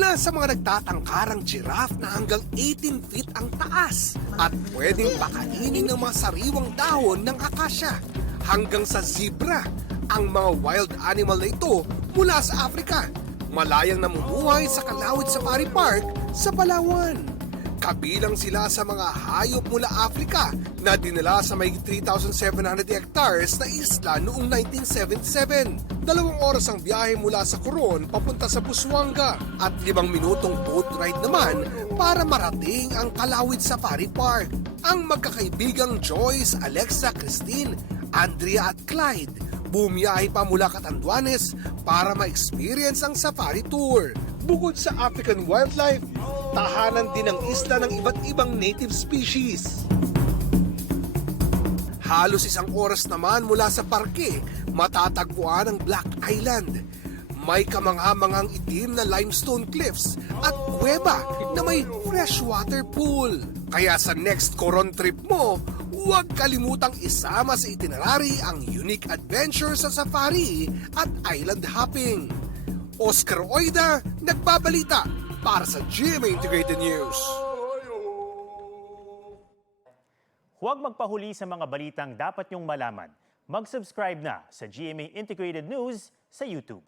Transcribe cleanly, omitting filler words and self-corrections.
Mula sa mga nagtatangkarang giraffe na hanggang 18 feet ang taas at pwedeng pakainin ng mga sariwang dahon ng akasya, hanggang sa zebra, ang mga wild animal na ito mula sa Africa, malayang namumuhay sa Kalawit Safari Park sa Palawan. Kabilang sila sa mga hayop mula Africa na dinala sa may 3,700 hectares na isla noong 1977. 2 oras ang biyahe mula sa Coron papunta sa Busuanga at 5 minutong boat ride naman para marating ang Kalawit Safari Park. Ang magkakaibigang Joyce, Alexa, Christine, Andrea at Clyde bumiyahe pa mula Catanduanes para ma-experience ang safari tour. Bukod sa African wildlife, tahanan din ang isla ng iba't ibang native species. Halos 1 oras naman mula sa parke, matatagpuan ang Black Island. May kamangha-manghang itim na limestone cliffs at kuweba na may freshwater pool. Kaya sa next Coron trip mo, huwag kalimutang isama sa itinerary ang unique adventure sa safari at island hopping. Oscar Oida, nagbabalita para sa GMA Integrated News. Huwag magpahuli sa mga balitang dapat niyong malaman. Mag-subscribe na sa GMA Integrated News sa YouTube.